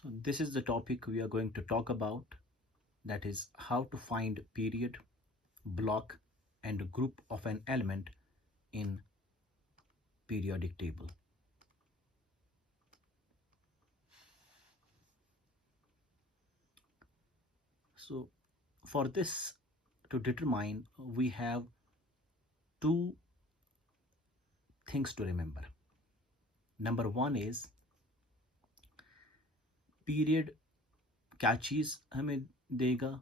So this is the topic we are going to talk about, that is how to find period, block and group of an element in periodic table. So for this to determine, we have two things to remember. Number one is period क्या चीज़ हमें देगा,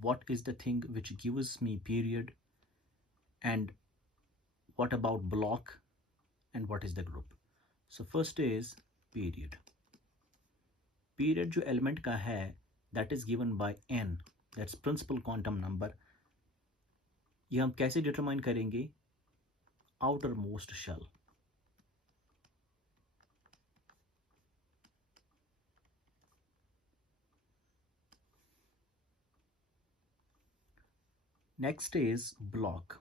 what is the thing which gives me period, and what about block, and what is the group. So first is period. Period जो element का है, that is given by n, that's principal quantum number. ये हम कैसे determine करेंगे? outermost shell. Next is block.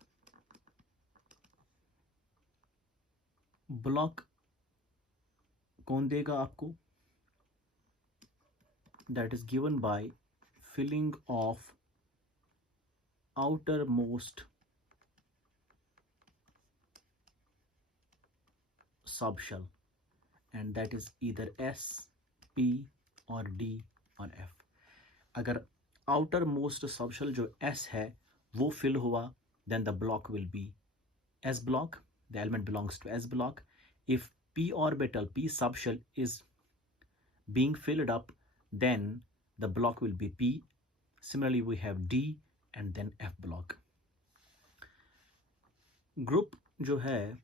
Block कौन देगा आपको? That is given by filling of outermost subshell, and that is either S, P or D or F. अगर outermost subshell जो S है वो fill हुआ, then the block will be S block. The element belongs to S block. If P orbital, P subshell is being filled up, then the block will be P. Similarly, we have D and then F block. Group जो है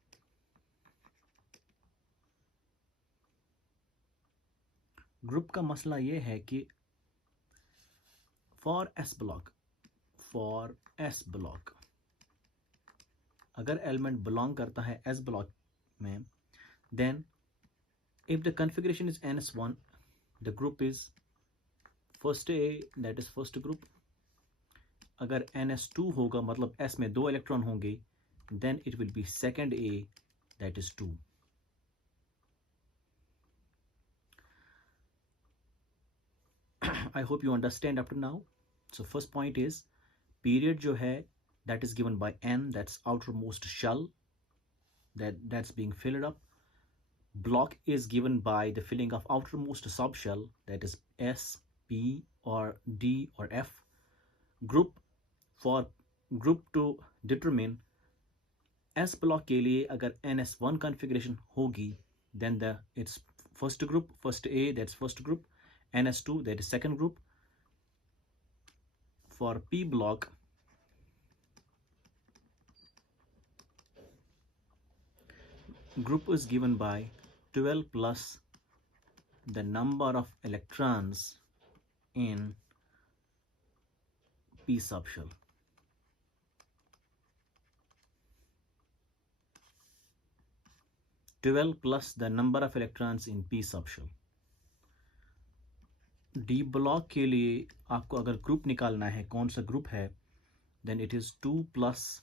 group का मसला ये है कि for s block अगर element belong करता है एस ब्लॉक में, then if the configuration is ns1, the group is first A, that is first group. अगर ns2 होगा, मतलब s में 2 इलेक्ट्रॉन होंगे, then it will be second A, that is 2. I hope you understand up to now. So first point is period जो है, that is given by n, that's outermost shell that's being filled up. Block is given by the filling of outermost subshell, that is S, P or D or F. Group, for group to determine S block के लिए अगर ns1 configuration होगी, then it's first group, first A, that's first group, ns2, that is second group. For P block, group is given by 12 plus the number of electrons in P subshell. plus the number of electrons in P subshell. D block के लिए आपको अगर group निकालना है, कौन सा group है, then it is 2 plus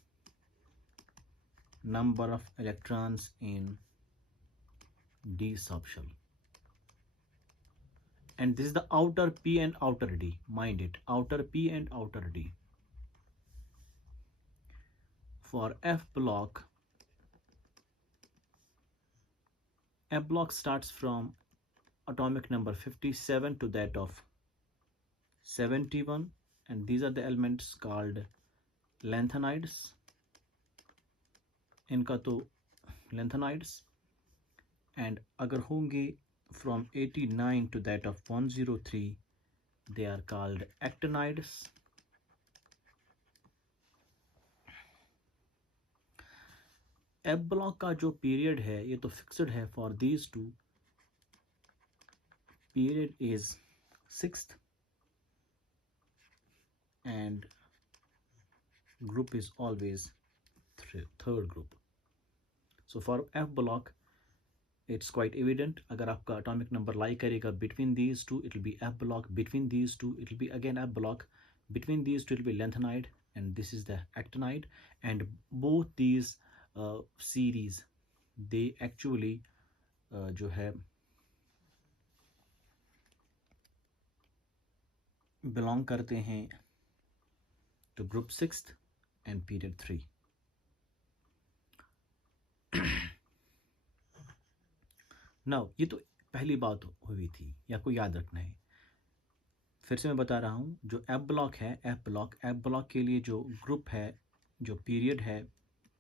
number of electrons in D subshell. And this is the outer P and outer D, mind it, outer P and outer D. For F block starts from atomic number 57 to that of 71, and these are the elements called lanthanides. इनका तो lanthanides. And अगर होंगे from 89 to that of 103, they are called actinides. F block का जो period है, ये तो fixed है. For these two, period is 6th and group is always third group. So for F block, it's quite evident. अगर आपका atomic number lie करेगा between these two, it will be F block. Between these two, it will be again F block. Between these two, it will be lanthanide, and this is the actinide. And both these series, they actually जो है belong करते हैं to group 6th and period 3। Now ये तो पहली बात हुई थी, या आपको याद रखना है। फिर से मैं बता रहा हूँ, जो एफ ब्लॉक के लिए जो ग्रुप है, जो पीरियड है,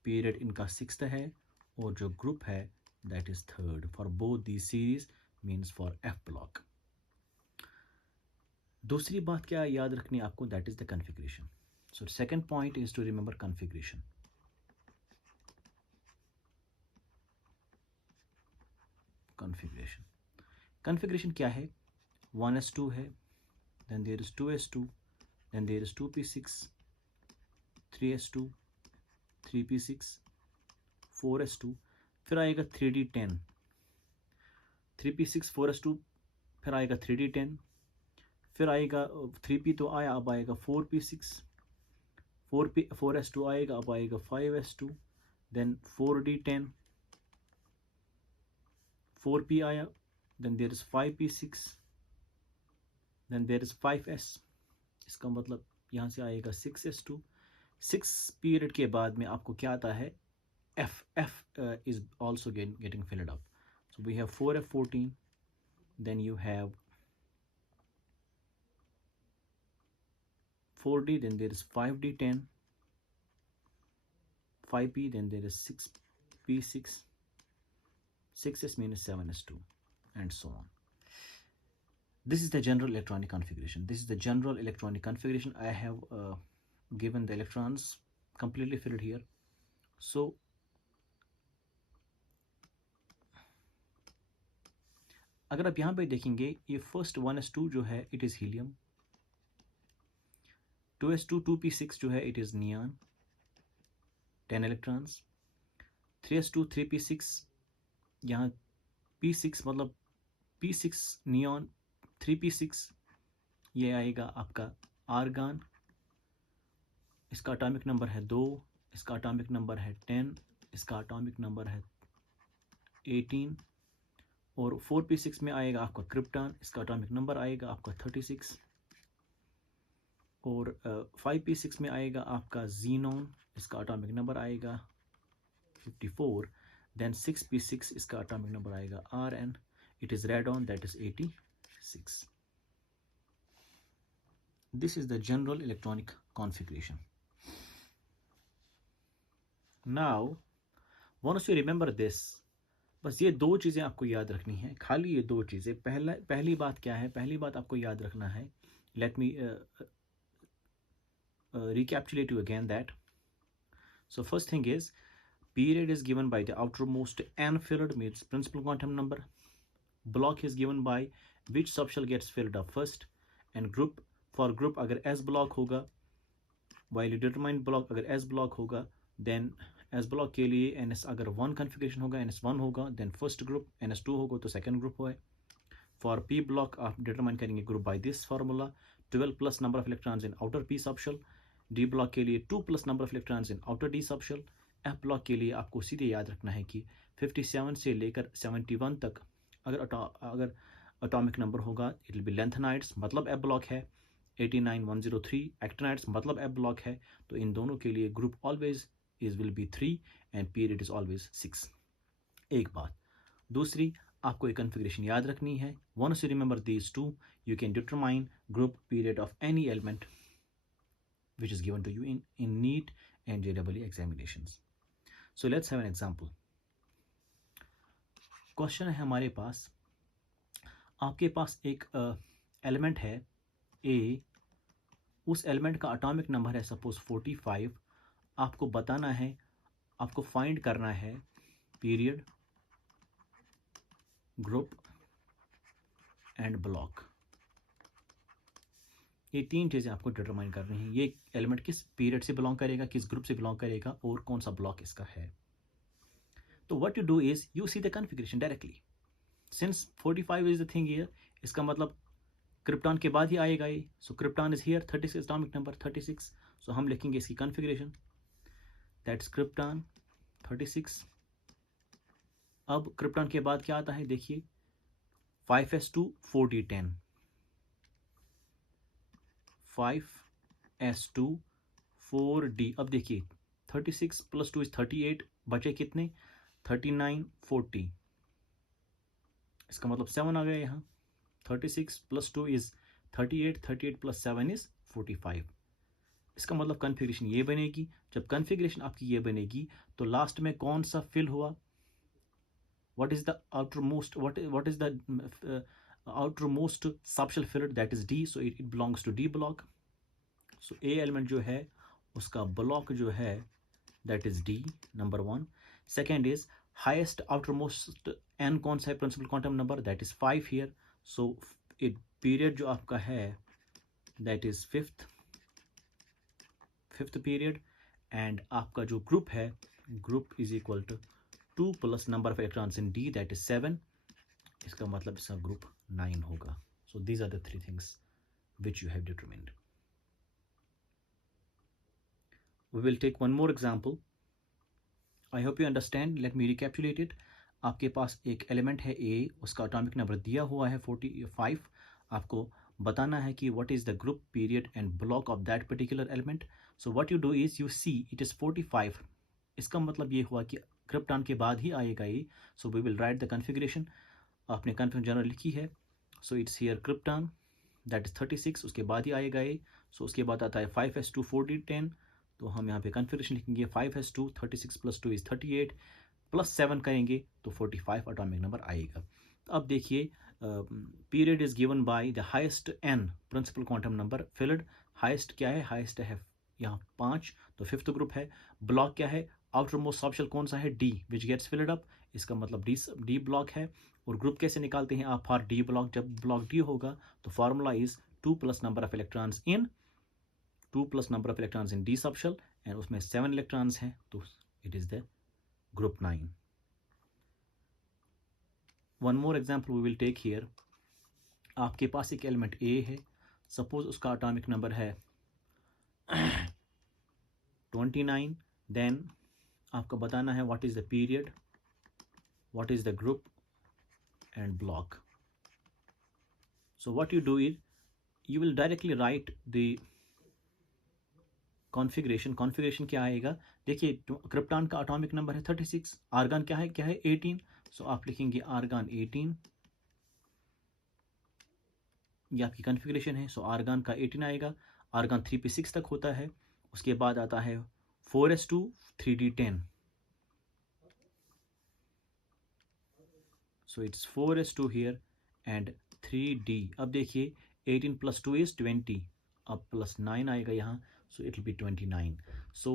पीरियड इनका 6th है, और जो ग्रुप है that is 3rd for both the series means for F block. दूसरी बात क्या याद रखनी है आपको, that is the configuration. So second point is to remember configuration. Configuration क्या है? 1s2 है, then there is 2s2, then there is 2p6, 3s2, 3p6, 4s2, फिर आएगा 3d10, 3p6 4s2, फिर आएगा 3d10, फिर आएगा 3p तो आया, अब आएगा 4p6, 4s2 आएगा, अब आएगा 5s2, then 4d10, 4p आया, then there is 5p6, then there is 5s। इसका मतलब यहाँ से आएगा 6s2। 6 पीरियड के बाद में आपको क्या आता है? F is also getting filled up. So we have 4f14, then you have 4d, then there is 5d10, 5p, then there is 6p6, 6s means 7s2, and so on. This is the general electronic configuration. I have given the electrons completely filled here. So अगर आप यहाँ पे देखेंगे, ये first 1s2 जो है it is helium, 2s2 2p6 जो है it is neon 10 electrons, 3s2 3p6, यहाँ p6 मतलब p6 नियॉन 3p6, ये आएगा आपका आर्गन, इसका एटॉमिक नंबर है 2, इसका एटॉमिक नंबर है 10, इसका एटॉमिक नंबर है 18, और 4p6 में आएगा आपका क्रिप्टॉन, इसका एटॉमिक नंबर आएगा आपका 36, और 5p6 में आएगा आपका जीनोन, इसका एटॉमिक नंबर आएगा 54, देन 6p6 इसका एटॉमिक नंबर आएगा Rn, it is radon that is 86। This is the general electronic configuration. Now once you remember this, बस ये दो चीज़ें आपको याद रखनी है, खाली ये दो चीज़ें। पहली बात क्या है? पहली बात आपको याद रखना है, let me recapitulate you again that. So first thing is, period is given by the outermost n filled means principal quantum number. Block is given by which subshell gets filled up first, and group, for group अगर S block होगा, while you determine block अगर S block होगा, then S block के लिए NS अगर 1 configuration होगा, NS1 होगा, then first group, NS2 होगा तो second group होगा। For P block आप determine करेंगे group by this formula, 12 plus number of electrons in outer P subshell। D block के लिए 2 plus number of electrons in outer D subshell। F block के लिए आपको सीधे याद रखना है कि 57 से लेकर 71 तक अगर एटॉमिक नंबर होगा इट विल बी लेंथेनाइड्स, मतलब F block है। 89 103 एक्टिनाइड्स मतलब F block है। तो इन दोनों के लिए group always will be 3 and period is always 6। एक बात। दूसरी, आपको एक कॉन्फ़िगरेशन याद रखनी है। Once you remember these two, you can determine group period of any element which is given to you in NEET and JEE examinations. So let's have an example. Question है हमारे पास, आपके पास एक एलिमेंट है A, उस element का atomic number है suppose 45, आपको बताना है, आपको फाइंड करना है पीरियड, ग्रुप एंड ब्लॉक। ये तीन चीज़ें आपको डिटरमाइन करनी है, ये एलिमेंट किस पीरियड से बिलोंग करेगा, किस ग्रुप से बिलोंग करेगा, और कौन सा ब्लॉक इसका है। तो what you do is you see the configuration directly. Since 45 is the thing here, इसका मतलब क्रिप्टॉन के बाद ही आएगा ये। So krypton is here, 36 atomic number 36। So हम लिखेंगे इसकी कॉन्फ़िगरेशन, दैट्स क्रिप्टॉन 36। अब क्रिप्टॉन के बाद क्या आता है देखिए, 5s2 4d10, 5s2 4d। अब देखिए 36 + 2 = 38, बचे कितने 39 40, इसका मतलब 7 आ गया यहाँ। 36 + 2 = 38, 38 + 7 = 45। इसका मतलब कन्फिग्रेशन ये बनेगी। जब कन्फिग्रेशन आपकी ये बनेगी तो लास्ट में कौन सा फिल हुआ, what is the outermost, what is the outermost subshell filled, that is D, so it belongs to D block. So A element जो है उसका block जो है that is D, number 1. Second is highest outermost n कौन सा है principal quantum number, that is 5 here. So it period जो आपका है that is fifth period, and आपका जो group है group is equal to 2 plus number of electrons in D, that is 7. इसका मतलब इसका group 9 होगा. So these are the 3 things which you have determined. We will take one more example. I hope you understand. Let me recapitulate it. आपके पास एक element है A, उसका atomic number दिया हुआ है 45. आपको बताना है कि what is the group, period and block of that particular element. So what you do is you see it is 45. इसका मतलब ये हुआ कि क्रिप्टॉन के बाद ही आएगा ये. So we will write the configuration. आपने कन्फिग्रेशन जनरल लिखी है. So it's here krypton, that is 36, उसके बाद ही आएगा ये. So उसके बाद आता है 5s2 4d10. तो हम यहाँ पे कन्फिग्रेशन लिखेंगे 5s2 36 + 2 = 38 + 7 करेंगे तो 45 एटॉमिक नंबर आएगा. अब देखिए period is given by the highest n principal quantum number filled. Highest क्या है, हाईएस्ट है यहाँ 5, तो फिफ्थ ग्रुप है. ब्लॉक क्या है, आउटर मोस्ट सबशेल कौन सा है, D, which gets filled up. इसका मतलब डी ब्लॉक है. और ग्रुप कैसे निकालते हैं आप फॉर डी ब्लॉक, जब ब्लॉक डी होगा तो formula is 2 + number of electrons in D subshell, and उसमें 7 इलेक्ट्रॉन्स हैं तो it is the group 9. One more example we will take here. आपके पास एक एलिमेंट A है. सपोज उसका एटॉमिक नंबर है 29. देन आपको बताना है what is the period, what is the group and block. So what you do is you will directly write the configuration क्या आएगा. देखिए क्रिप्टॉन का एटॉमिक नंबर है 36, आर्गन क्या है 18. सो आप लिखेंगे आर्गन 18, ये आपकी कन्फिग्रेशन है. सो आर्गन का 18 आएगा. आर्गन 3 पे 6 तक होता है. उसके बाद आता है 4s2 3d10. So it's 4s2 here and 3d. अब देखिए 18 + 2 = 20. अब +9 आएगा यहाँ. So it will be 29. So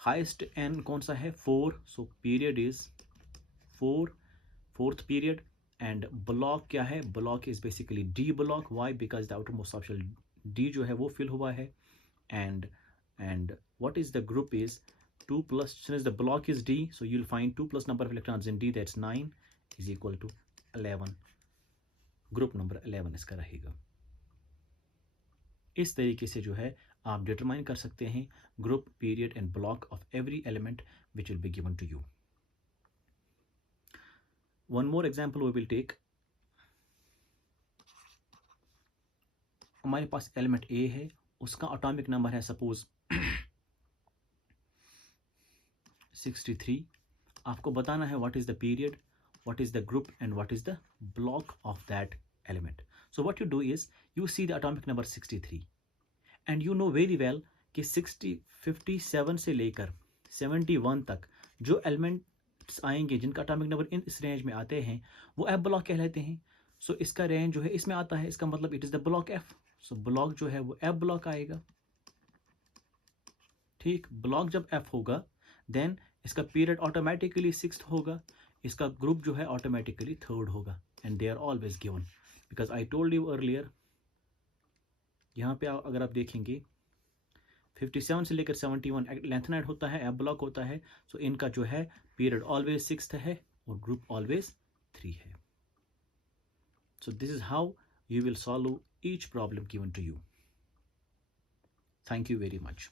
highest n कौन सा है 4. So period is 4, fourth period, and block क्या है, block is basically D block. Why? Because the outermost subshell D जो है वो fill हुआ है. And what is the group is 2 plus, since the block is D, so you'll find 2 plus number of electrons in D, that's 9, is equal to 11. Group number 11 इसका रहेगा. इस तरीके से जो है आप डिटरमाइन कर सकते हैं group, period and block of every element which will be given to you. One more example we will take. हमारे पास एलिमेंट ए है, उसका एटॉमिक नंबर है सपोज 63. आपको बताना है what is the period, what is the group and what is the block of that element. So what you do is you see the atomic number 63 and you know very well कि 57 से लेकर 71 तक जो elements आएंगे जिनका atomic number इस range में आते हैं वो एफ ब्लॉक कहलाते हैं. सो इसका रेंज जो है इसमें आता है, इसका मतलब it is the block F. So block जो है वो एफ ब्लॉक आएगा. ठीक, ब्लॉक जब एफ होगा देन इसका पीरियड ऑटोमेटिकली 6th होगा, इसका ग्रुप जो है ऑटोमेटिकली 3rd होगा. And they are always given because I told you earlier. यहाँ पे अगर आप देखेंगे 57 से लेकर 71 लेंथनाइड होता है, एफ ब्लॉक होता है. सो इनका जो है पीरियड ऑलवेज 6th है और ग्रुप ऑलवेज 3 है. So this is how you will solve each problem given to you. Thank you very much.